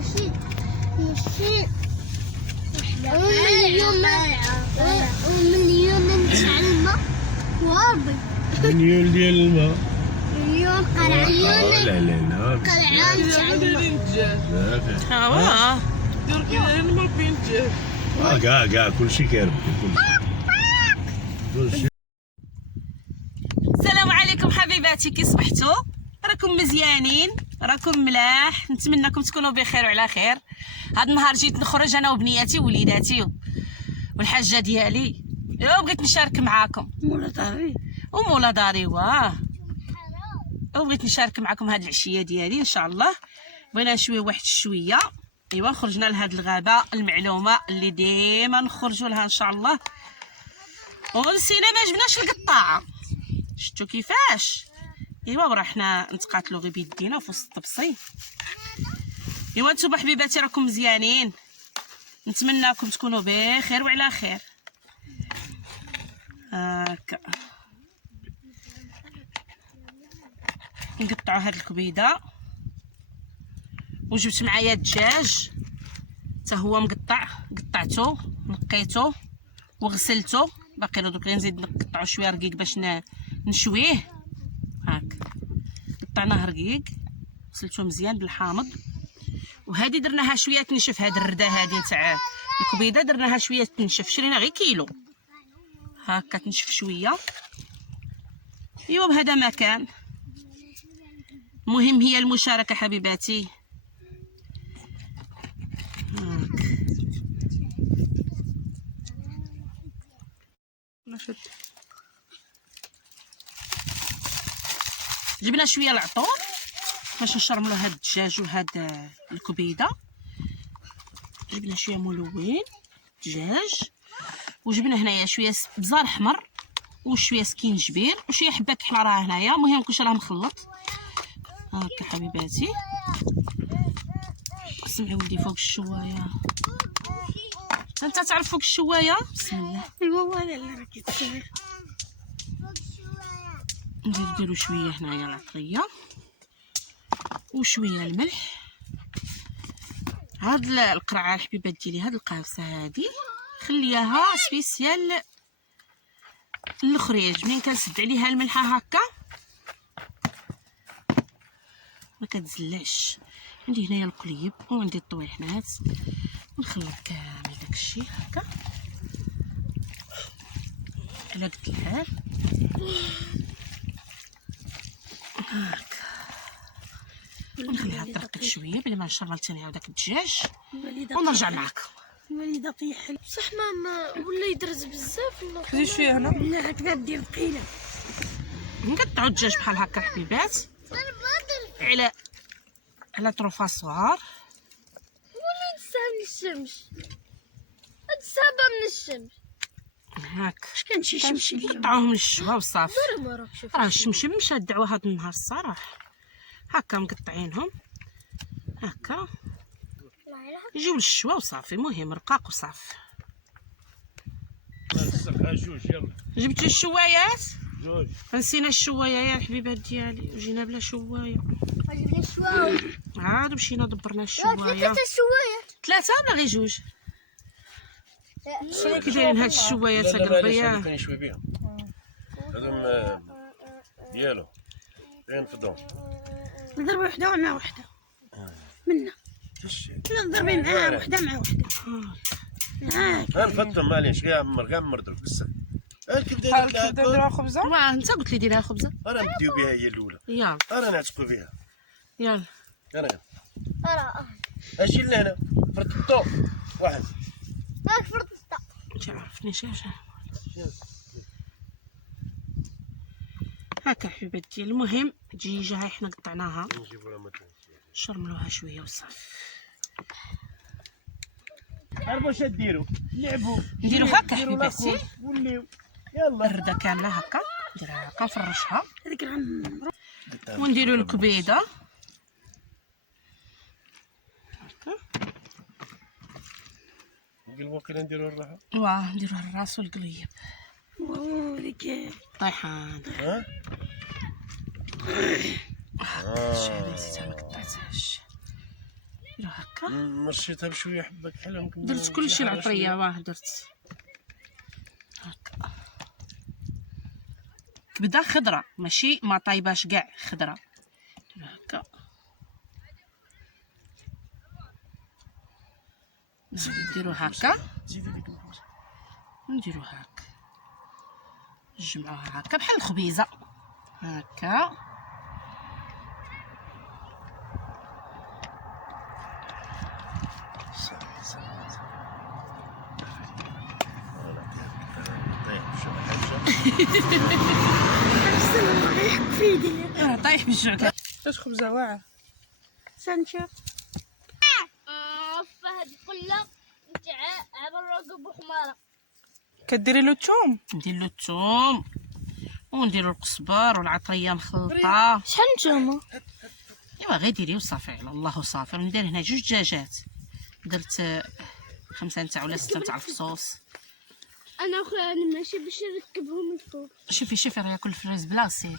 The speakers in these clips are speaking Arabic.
ماشي ومليون تاع الماء وربي مليون ديال الماء. مليون قرعيون لا لا لا قرعان تاع الماء. دير كذا مربين الدجاج. كاع كلشي كيربي كلشي. السلام عليكم حبيباتي، كي صبحتوا؟ راكم مزيانين؟ راكم ملاح؟ نتمنىكم تكونوا بخير وعلى خير. هاد النهار جيت نخرج انا وبنياتي ووليداتي والحاجه ديالي، بغيت نشارك معاكم مولا داري واه، وبغيت نشارك معكم هاد العشيه ديالي ان شاء الله. بغينا نشويو واحد الشويه. ايوا خرجنا لهاد الغابه المعلومه اللي ديما نخرجوا لها ان شاء الله، ونسينا ما جبناش القطاعه. شفتوا كيفاش؟ ايوا وراه حنا نتقاتلوا غير بيدينا في وسط الطبسي. ايوا نتوما حبيباتي راكم مزيانين؟ نتمنىكم تكونوا بخير وعلى خير. هكا نقطعوا هاد الكبيده، وجبت معايا الدجاج حتى هو مقطع، قطعته نقيته وغسلته. باقي له دوك غير نزيد نقطعو شويه رقيق باش نشويه. هاك قطعناه رقيق، غسلته مزيان بالحامض. وهذه درناها شويه تنشف. هاد الرده هذه نتاع الكبيده درناها شويه تنشف، شرينا غير كيلو هاكا تنشف شويه. ايوا بهذا ما كان. المهم هي المشاركه حبيباتي. جبنا شويه العطور باش نشرملو هاد الدجاج وهاد الكبيده. جبنا شويه ملون دجاج، وجبنا هنايا شويه بزار احمر وشويه سكينجبير وشويه حبه كحله راه هنايا. المهم كلشي راه مخلط هاكا حبيباتي. سمعي ولدي فوق الشوايه. انت تعرف فوق الشوايه؟ بسم الله. ايوا انا اللي راكي تسمع. نديرو شويه هنايا العطريه وشويه الملح. هاد القرعه الحبيبات ديالي، هاد القاوسه هادي خليها سبيسيال للخريج. منين كنسد عليها الملحه هكا ما كتزلعش. عندي هنايا القليب وعندي الطويحنات، نخلط كامل داكشي هكا على قد الحال هكا، ونخليها ترقد شويه بلا ما نشرب ثاني داك الدجاج ونرجع معاكم. الوالده طيح بصح ماما ولا يدرز بزاف ولا خدي شويه هنا. لا هكذا دير ثقيله. نقطعوا الدجاج بحال هكا حبيبات على طروفه صغار. ولا تسحب من الشمس، تسحبها من الشمس هاك اش كان شي شمس اليوم. نقطعوهم للشوا وصافي. ما راك شوف راه الشمس مشى الدعوه هاد النهار الصراحه. هكا مقطعينهم هكا يجيو للشوا وصافي. المهم رقاق وصافي. جوج يلا. جبتوا الشوايات؟ جوج. نسينا الشوايه يا الحبيبات ديالي، وجينا بلا شوايه. جبنا الشوايه عاد مشينا دبرنا الشوايه. الشوايه ثلاثه ولا غير جوج؟ كي دايرين هاد الشوايات اقربيه؟ كان يشوي بها هذوم ديالو فين فضو. نضرب وحده ومع وحده منا. نضربي معاه وحده مع وحده. نفطم معليش غير عمر درك بس. كيف ديروها خبزه؟ واه انت قلت لي ديرها خبزه. انا نبديو بها هي الاولى. يلا انا نعتقوا بها. يلا انا راه اجي لهنا فرط الضوء واحد. هاك فرط الطا. ما عرفتنيش اش هكا حبيبات ديالي. المهم الدجيجه هاي حنا قطعناها، شرملوها شويه وصافي. عرفوا واش ديروا؟ لعبوا نديرو هكا حبيباتي. وليو يلا الرده كامله هكا نديرها هكا نفرشها، هذيك ونديرو الكبيده هكا. نقلبوا كي نديروا الراحه. واه نديروها الراس والقليب. ديك طيحان. ها شحال نسيتها ما قطعتهاش. نديرو هكا هكا. مشيتها بشويه حبه كحله ممكن درت كلشي العطريه، واه درت هكا كبده خضره، ماشي ما طايباش كاع خضره. هكا نديرو هكا، زيدي ديك الخبزه. نديرو هكا، نجمعوها هكا بحال الخبيزه هكا. صافي صافي صافي. طيب شو حاجه يحك في يدي. طايح بالجوع. اش خبزه واعره. سنشوف. فهد كله تاع عبر رقب وحمارة. كديري له الثوم. ندير له الثوم ونديرو القزبر والعطريه مخلطه. شحال نتوما؟ ايوا غير ديري وصافي، على الله وصافي. ندير هنا 2 دجاجات، درت 5 نتاع ولا 6 نتاع الفصوص. انا وخويا ماشي باش نركبهم الفوق. شوفي راه ياكل الفراز بلا غسيل.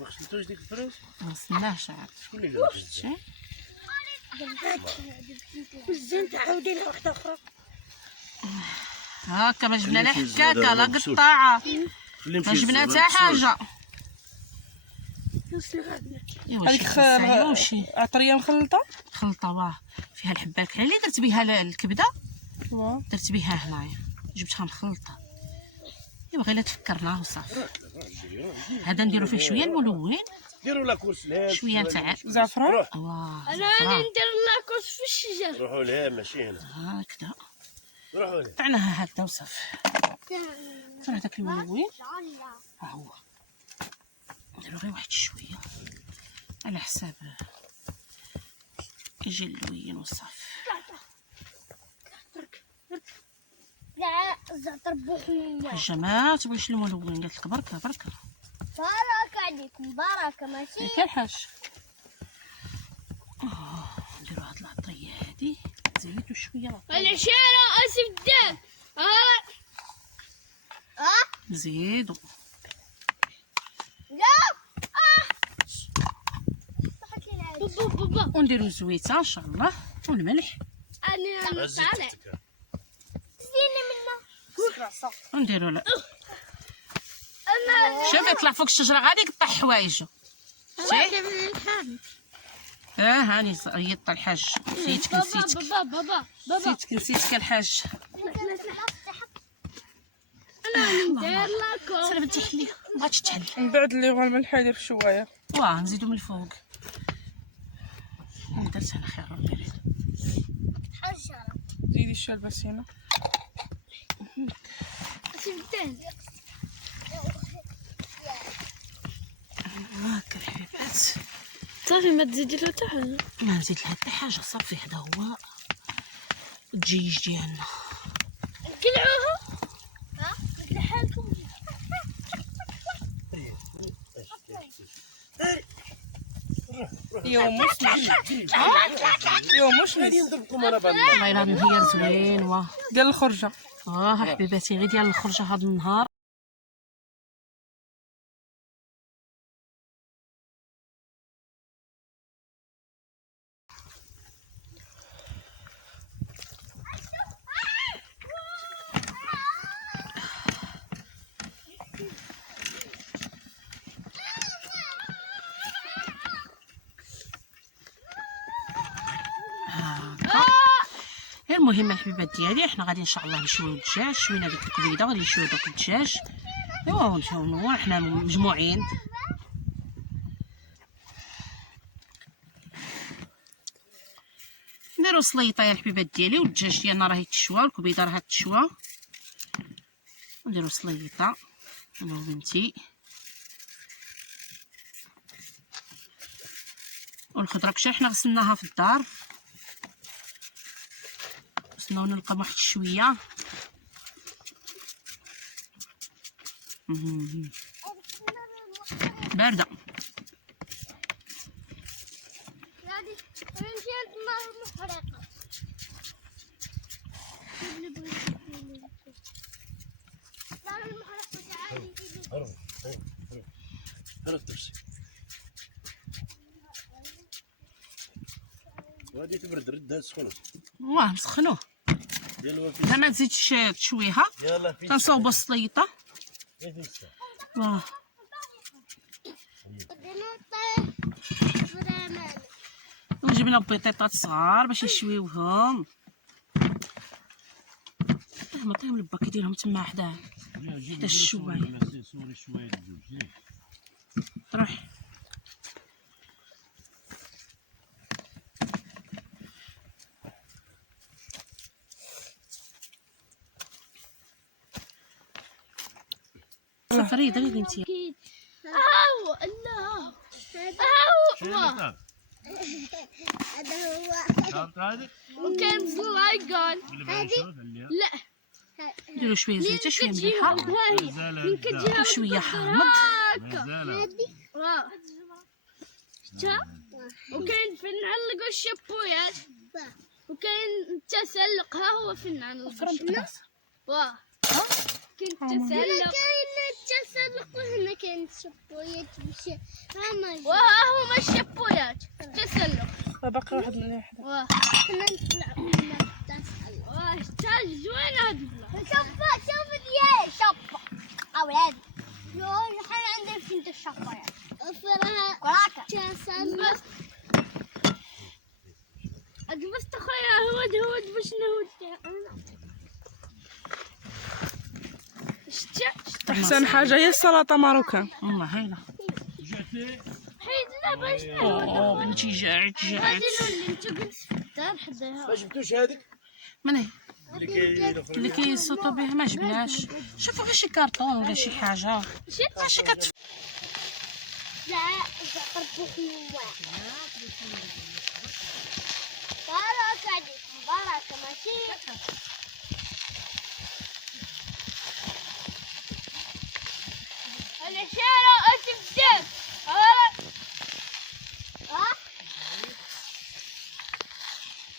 ما غسلتوش ديك الفراس؟ ما غسلناهش عاد. شكون اللي قال لك؟ شتي والزين تعاودي لها واحده اخرى. هاكا ما جبنا لا خليه في الزبادة حكاكه لا مبسوط. قطاعه، خليه ما جبنا حتى حاجه. نصلي غادنا. ايوا هذيك شي عطريه مخلطه. خلطه واه فيها الحبه الكحله اللي درت بها الكبده، واه درت بها هنايا جبتها مخلطه. ايوا غير لا تفكرناه وصافي. هذا نديرو فيه شويه الملون، ديروا لا كورس شويه نتاع زعفران. واه انا زعفران. ندير لاكوس في الشجر. روحوا لها ماشي هنا. هكذا روحوا لها. قطعناها هكذا وصافي. صافي هذاك الملون ها هو. نديرو غير واحد شويه على حساب يجي اللوين وصافي. لا زعتر بوحمية. حاجه ما تبغيش الملون، قالت لك بركه بركه. بارك عليكم بركة ماشي. ياك الحاج. نديرو هاد العطريه هادي، زيدو شويه العطرية. العشيرة اسف الدم. نزيدو لا بابا بابا ونديرو الزويته ان شاء الله والملح انا طالع زيني منا. ونديرو لا انا شوف يطلع فوق الشجره غادي يقطع حوايجو. شتي هاني يطلع الحاج. نسيتك نسيتك بابا نسيتك الحاج. انا ندير لاكوس. سلام تحلي ما بغاتش تحل. من بعد اللي هو الملح يدير في شويه. واه نزيدو من الفوق. درت انا خير ربي. حجرة زيدي الشلبس هنا. اسف الدم. هاكا الحبيبات. صافي ما تزيدي له حتى حاجة. ما نزيد لها حتى حاجه صافي. هذا هو الدجيج ديالنا. قلعوها. لحالكم. اليوم مش اليوم مش غادي نضربكم انا بعد والله الا هاد النهار زوين. واه ديال الخرجه. حبيباتي غير ديال الخرجه هاد النهار. المهم الحبيبات ديالي احنا غادي ان شاء الله نشويو الدجاج. شوينا ديك الكبيده غادي نشويو دوك الدجاج. ايوا نشوفوا حنا مجموعين. نديرو سليطه يا الحبيبات ديالي، والدجاج ديالنا راه يتشوى والكبيده راه تشوى. نديرو سليطه انا وبنتي. والخضره كلشي حنا غسلناها في الدار، غسلنا ونلقى واحد شويه. بارده. غادي نمشي المحرقة. هرب هرب تمشي. وهادي تبرد ردها سخونه. واه نسخنوه. يلا لا ما تزيدش تشويها. يلا في تنصوبوا السليطه. واه وجبنا بيطيطات صغار باش نشويوهم. ما طيب الباك يديرهم تما حداه حدا الشوايه. روح فريد ريد انتي. أو الله أو وكان زلايقان لا نديرو شويه زيت شويه مليحه وشويه حامض. وكاين فين نعلقوا الشابويات وكاين التسلق. ها هو فين نعلقوا واه كاين التسلق. كاين التسلق وهنا كاين الشابويات وها هما الشابويات التسلق. باقي واحد من واحد. واه كنا نطلعوا من التسلق. واه تاج زوينه هاد البلاصه. شوف ديال شابه اولاد يو الحين عندي فين الشابه يعني وراك تسلق. أجبست أخويا هود باش نهود. احسن حاجه هي السلطه ماروكان. هايله. حيدنا باش اوه بنتي جاعت. غادي نولي انت جلس في الدار حداها. ما جبتوش هذيك من هي اللي كيصوتوا بها ما جبناش. شوفوا غير شي كارطون ولا شي حاجه ماشي لا قربوك نواع بارك عليك مبارك ماشي. الاشاره اتبدل ها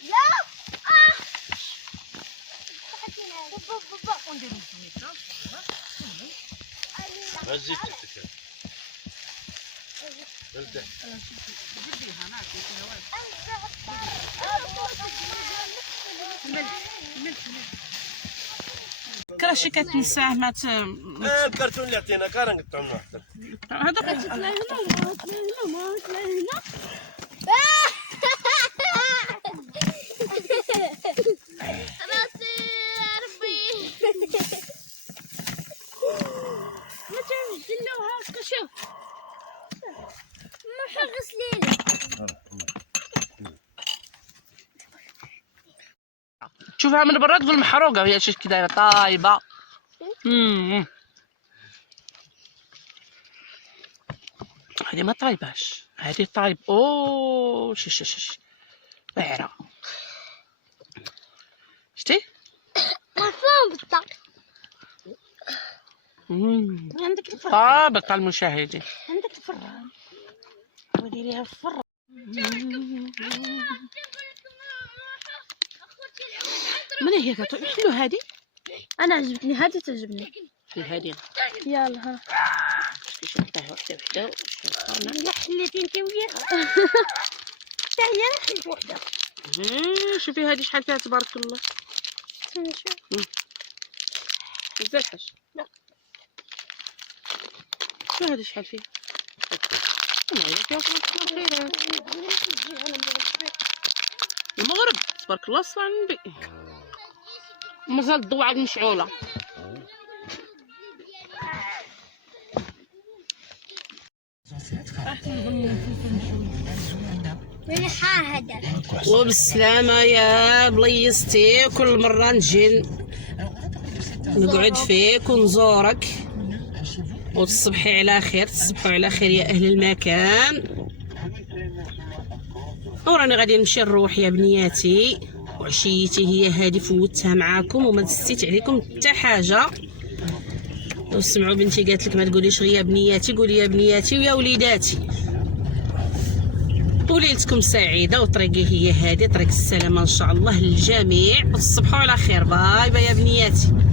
لا هزيت تفتكر بلده كراشي كتنساه ما الكرتون اللي عطينا كان نقطعو منه حتى هذاك تطلع هنا ما تطلع هنا. راسي ربي ما تعرفش دلوها هكا. شوف ما غسليلي. تشوفها من برا تقول محروقه وهي شي كي دايره طايبه. هذه ما طايباش هذه طايب. اوه شش باعره شتي مفهوم بالطاق. عندك الفرة. طابق المشاهدين. عندك الفرة وديريها في الفرة. من هي كتو حلو هذه. انا عجبتني هذه تعجبني. هذه يلا ها كيش نحطها وحده وحده. لا حليتي انت وياها. حتى هي انا حليت وحده. شوفي هذه شحال فيها تبارك الله. بزاف حاج. لا شو هذه شحال فيها. المغرب تبارك الله الصلاة على النبي. مازال الضوء عاد مشعولة. وبالسلامة يا بليستي. كل مرة نجي نقعد فيك ونزورك وتصبحي على خير. تصبحوا على خير يا أهل المكان. وراني غادي نمشي نروح يا بنياتي. وعشيتي هي هادي فوتها معاكم وما دزتيت عليكم حتى حاجه. لو سمعوا بنتي قالت لك ما تقوليش غير يا بنياتي قولي يا بنياتي ويا وليداتي. وليلتكم سعيده وطريقي هي هادي طريق السلامه ان شاء الله للجميع. وتصبحوا على خير. باي باي يا بنياتي.